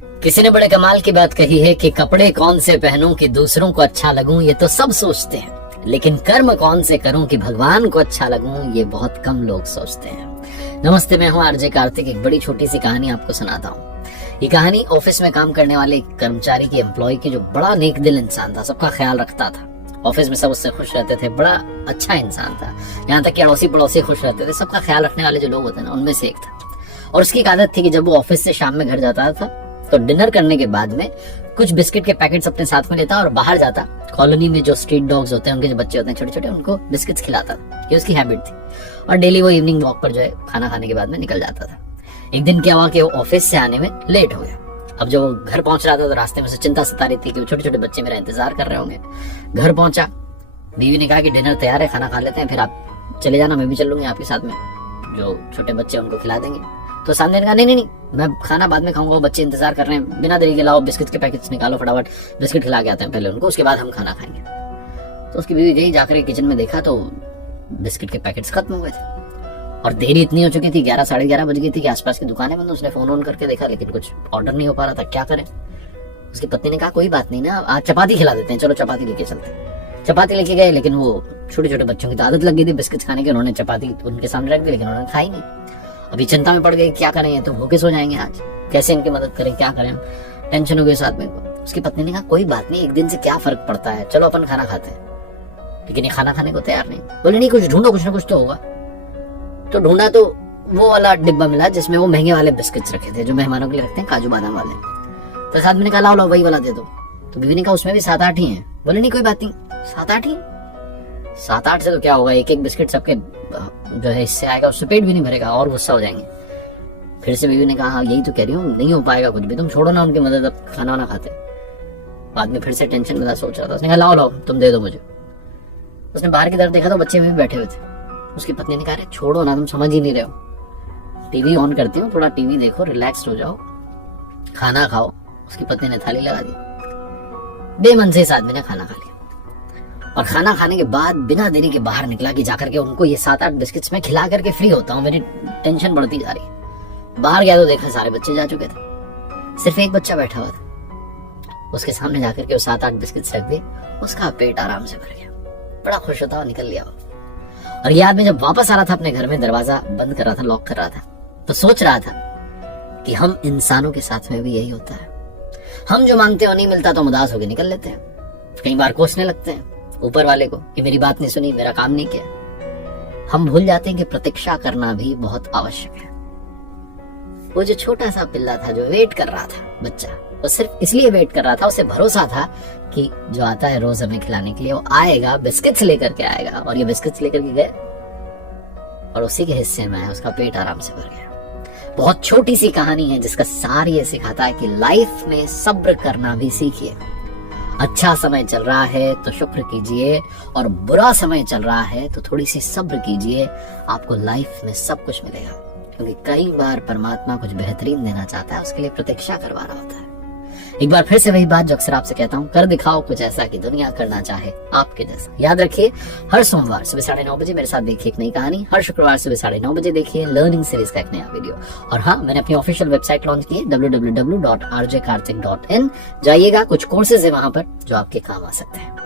किसी ने बड़े कमाल की बात कही है कि कपड़े कौन से पहनूं कि दूसरों को अच्छा लगूं, ये तो सब सोचते हैं, लेकिन कर्म कौन से करूं कि भगवान को अच्छा लगूं, ये बहुत कम लोग सोचते हैं। नमस्ते, मैं हूं आरजे कार्तिक। एक बड़ी छोटी सी कहानी आपको सुनाता हूं। ये कहानी ऑफिस में काम करने वाले एक कर्मचारी की, एम्प्लॉय की, जो बड़ा नेक दिल इंसान था, सबका ख्याल रखता था। ऑफिस में सब उससे खुश रहते थे, बड़ा अच्छा इंसान था। यहाँ तक कि अड़ोसी पड़ोसी खुश रहते थे। सबका ख्याल रखने वाले जो लोग होते हैं ना, उनमें से एक था। और उसकी एक आदत थी कि जब वो ऑफिस से शाम में घर जाता था तो डिनर करने के बाद में कुछ बिस्किट के पैकेट्स अपने साथ में लेता और बाहर जाता, कॉलोनी में जो स्ट्रीट डॉग्स होते हैं, उनके जो बच्चे होते हैं छोटे छोटे, उनको बिस्किट्स खिलाता था। ये उसकी हैबिट थी। और डेली वो इवनिंग वॉक पर जो है खाना खाने के बाद में निकल जाता था। एक दिन क्या हुआ कि वो ऑफिस से आने में लेट हो गया। अब जब वो घर पहुंच रहा था तो रास्ते में से चिंता सता रही थी कि वो छोटे छोटे बच्चे मेरा इंतजार कर रहे होंगे। घर पहुंचा, बीवी ने कहा कि डिनर तैयार है, खाना खा लेते हैं, फिर आप चले जाना, मैं भी चल लूंगी आपके साथ में, जो छोटे बच्चे उनको खिला देंगे। तो सामने ने कहा नहीं, मैं खाना बाद में खाऊंगा, वो बच्चे इंतजार कर रहे हैं, बिना देरी के लाओ बिस्किट के पैकेट्स निकालो, फटाफट बिस्किट खिला के आते हैं पहले उनको, उसके बाद हम खाना खाएंगे। तो उसकी बीवी गई, जाकर किचन में देखा तो बिस्किट के पैकेट्स खत्म हो गए थे। और देरी इतनी हो चुकी थी, 11 साढ़े 11 बज गई थी कि आसपास की दुकानें बंद। उसने फोन ऑन करके देखा लेकिन कुछ ऑर्डर नहीं हो पा रहा था, क्या करें। उसकी पत्नी ने कहा कोई बात नहीं ना, आज चपाती खिला देते हैं, चलो चपाती लेके चलते हैं। चपाती लेके गए, लेकिन वो छोटे छोटे बच्चों की तो आदत लग गई थी बिस्किट खाने की। उन्होंने चपाती उनके सामने रख दी, लेकिन उन्होंने खाई नहीं। अभी चिंता में पड़ गए, क्या करें, तो भूखे सो जाएंगे आज, कैसे इनकी मदद करें, क्या करें। टेंशन हो गई साथ में। उसकी पत्नी ने कहा कोई बात नहीं, एक दिन से क्या फर्क पड़ता है, चलो अपन खाना खाते हैं। लेकिन ये खाना खाने को तैयार नहीं। बोले नहीं, कुछ ढूंढो, कुछ ना कुछ तो होगा। तो ढूंढा तो वो वाला डिब्बा मिला जिसमें वो महंगे वाले बिस्किट्स रखे थे, जो मेहमानों के लिए रखते हैं, काजू बादाम वाले। तो साथ में कहा लाओ वही वाला दे दो। तो बीवी ने कहा उसमें भी 7-8 ही हैं। बोले नहीं कोई बात नहीं, 7-8 ही, 7-8 से तो क्या होगा, एक एक बिस्किट सबके जो है इससे आएगा, उससे पेट भी नहीं भरेगा और गुस्सा हो जाएंगे। फिर से बीवी ने कहा हाँ यही तो कह रही हूँ, नहीं हो पाएगा कुछ भी, तुम छोड़ो ना उनकी मदद, अब खाना वाना खाते। बाद में फिर से टेंशन में सोच रहा था। उसने कहा लाओ तुम दे दो मुझे। उसने बाहर की तरफ देखा तो बच्चे भी बैठे हुए थे। उसकी पत्नी ने कहा अरे छोड़ो ना, तुम समझ ही नहीं रहे हो, टीवी ऑन करती हूँ, थोड़ा टीवी देखो, रिलैक्स हो जाओ, खाना खाओ। उसकी पत्नी ने थाली लगा दी। बेमन से इस आदमी ने खाना खा लिया और खाना खाने के बाद बिना देरी के बाहर निकला कि जाकर के उनको ये 7-8 बिस्किट्स में खिला करके फ्री होता हूँ, मेरी टेंशन बढ़ती जा रही है। बाहर गया तो देखा सारे बच्चे जा चुके थे, सिर्फ एक बच्चा बैठा हुआ था। उसके सामने जाकर के वो 7-8 बिस्किट्स रख दिए, उसका पेट आराम से भर गया, बड़ा खुश होता हुआ निकल गया वो। और ये आदमी जब वापस आ रहा था अपने घर में, दरवाजा बंद कर रहा था, लॉक कर रहा था, तो सोच रहा था कि हम इंसानों के साथ में भी यही होता है। हम जो मांगते हो नहीं मिलता तो उदास होकर निकल लेते हैं, कई बार कोसने लगते हैं ऊपर वाले को कि मेरी बात नहीं सुनी, मेरा काम नहीं किया। हम भूल जाते हैं कि प्रतीक्षा करना भी बहुत आवश्यक है। वो जो छोटा सा पिल्ला था जो वेट कर रहा था, बच्चा, वो सिर्फ इसलिए वेट कर रहा था, उसे भरोसा था कि जो आता है रोज हमें खिलाने के लिए, वो आएगा, बिस्किट्स लेकर के आएगा। और ये बिस्किट्स लेकर के गए और उसी के हिस्से में आया, उसका पेट आराम से भर गया। बहुत छोटी सी कहानी है जिसका सार ये सिखाता है कि लाइफ में सब्र करना भी सीखिए। अच्छा समय चल रहा है तो शुक्र कीजिए, और बुरा समय चल रहा है तो थोड़ी सी सब्र कीजिए, आपको लाइफ में सब कुछ मिलेगा। क्योंकि कई बार परमात्मा कुछ बेहतरीन देना चाहता है, उसके लिए प्रतीक्षा करवा रहा होता है। एक बार फिर से वही बात जो अक्सर आपसे कहता हूँ, कर दिखाओ कुछ ऐसा कि दुनिया करना चाहे आपके जैसा। याद रखिए, हर सोमवार सुबह 9:30 बजे मेरे साथ देखिए एक नई कहानी, हर शुक्रवार सुबह 9:30 बजे देखिए लर्निंग सीरीज का एक नया वीडियो। और हाँ, मैंने अपनी ऑफिशियल वेबसाइट लॉन्च की है www.rjkartik.in। जाइएगा, कुछ कोर्सेज है वहां पर जो आपके काम आ सकते हैं।